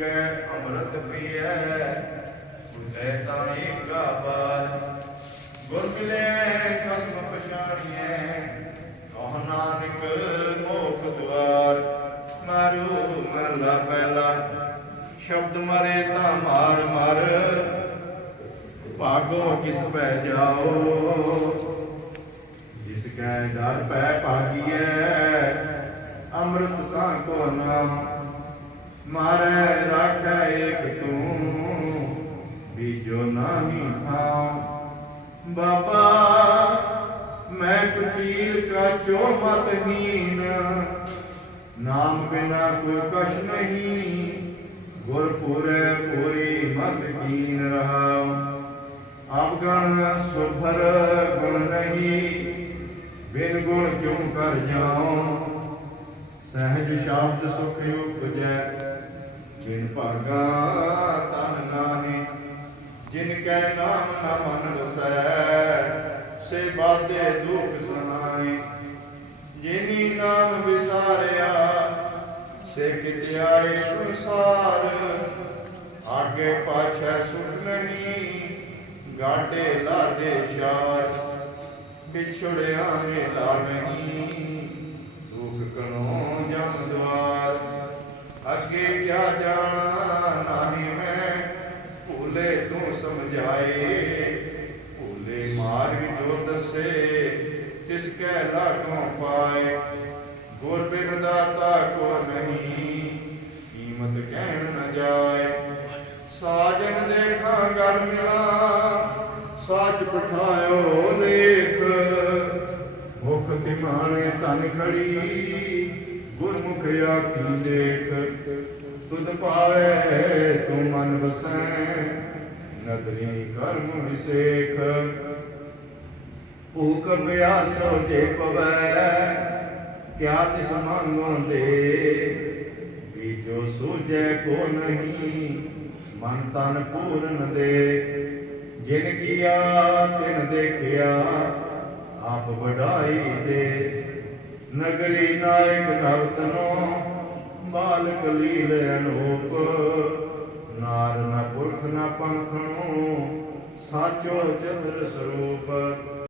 ਕੈ ਅੰਮ੍ਰਿਤ ਪੀਐ ਬੁੱਢੇ ਤਾਂ ਏਕਾ ਬਾਰ ਗੁਰ ਮਿਲੇ ਕਸਮ ਪਛਾਣੀਐ, ਕਹ ਨਾਨਕ ਮੋਖ ਦੁਆਰ। ਮਾਰੂ ਮਰਲਾ ਪਹਿਲਾ, ਸ਼ਬਦ ਮਰੇ ਤਾਂ ਮਾਰ ਮਾਰ। ਭਾਗੋ ਕਿਸ ਪੈ ਜਾਓ, ਜਿਸ ਕੈ ਡਰ ਪੈ ਭਾਗੀਐ, ਅੰਮ੍ਰਿਤ ਤਾਂ ਕੋ ਨਾਮ। ਮਾਰੇ ਰਾਖੈ ਏਕ ਤੂੰ ਬੀਜੋ ਨਾਹੀ ਥਾਂ। ਬਾਬਾ, ਮੈਂ ਕੁਚੀਲ ਕਾ ਚੋ ਮਤਹੀਨ ਨਾਮ ਬਿਨਾ ਕੋਈ ਕਛ ਨਹੀਂ ਗੁਰ ਪੂਰੇ ਪੂਰੀ ਮਤ ਕੀਨ ਰਹਾਉ। ਆਪ ਸੁਭਰ ਗੁਣ ਨਹੀਂ, ਬਿਨ ਗੁਣ ਕਿਉ ਕਰ ਜਾਉ? ਸਹਿਜ ਸ਼ਬਦ ਸੁਖ ਉਪਜੈ ਭਾਗਾ ਤਨ ਨਾਹੀ। ਜਿਨ ਕੈ ਨਾਮ ਨਾ ਮਨ ਵਸੈ, ਸੇ ਬਾਦੇ ਦੁਖ ਸਹਾਈ ਜਿਨੀ ਨਾਮ ਵਿਸਾਰਿਆ, ਸੇ ਕਿਤੇ ਆਏ ਸੰਸਾਰ। ਆਗੇ ਪਾਛੈ ਸੁਖ ਗਾਡੇ ਲਾਦੇ ਸ਼ਾਰ। ਵਿਛੜਿਆ ਮੇਲਾ ਨਹੀਂ ਦੁਖ ਕਣੋ ਜਮ ਦੁਆਰ। ਅੱਗੇ ਕਿਆ ਜਾਣਾ ਜਾਏ। ਸਮਝਾਏ ਭੂਲੇ ਮਾਰਗ ਜੋ ਦੱਸੇ ਤਿਸ ਕੈ ਲਾਗੋਂ ਪਾਏ ਗੁਰ ਬਿਨ ਦਾਤਾ ਕੋ ਨਹੀਂ, ਕੀਮਤ ਕਹਿਣ ਨ ਜਾਏ। ਸਾਜਨ ਦੇਖਾਂ ਗਰ ਮਿਲਾ, ਸਾਚ ਪਠਾਇਓ ਲੇਖ। ਮੁਖ ਤਿਮਾਣੇ ਤਨ ਖੜੀ, ਗੁਰਮੁਖ ਆਖੀ ਦੇਖ ਤੁਧ ਪਾਵੇ ਤੂੰ ਮਨ ਵਸੈ ਨਦਰੀ ਕਰਮ ਵਿਸੇਖ। ਭੂਖ ਬਿਆਸੋ ਜੇ ਪਵੈ, ਕਿਆ ਤਿਸ ਮੰਗੋ ਦੇ? ਬੀਜੋ ਸੂਝੈ ਕੋ ਨਹੀਂ, ਮਨ ਤਨ ਪੂਰਨ ਦੇ। ਜਿਨ ਕੀਆ, ਤਿਨ ਦੇਖਿਆ, ਆਪ ਵਡਾਈ ਦੇ। ਨਗਰੀ ਨਾਇਕ ਨਵਤਨੋ, ਬਾਲਕ ਲੀਲ ਅਨੂਪ। ਪੰਖਣੋ ਸਾਚੋ ਚਤੁਰ ਸਰੂਪ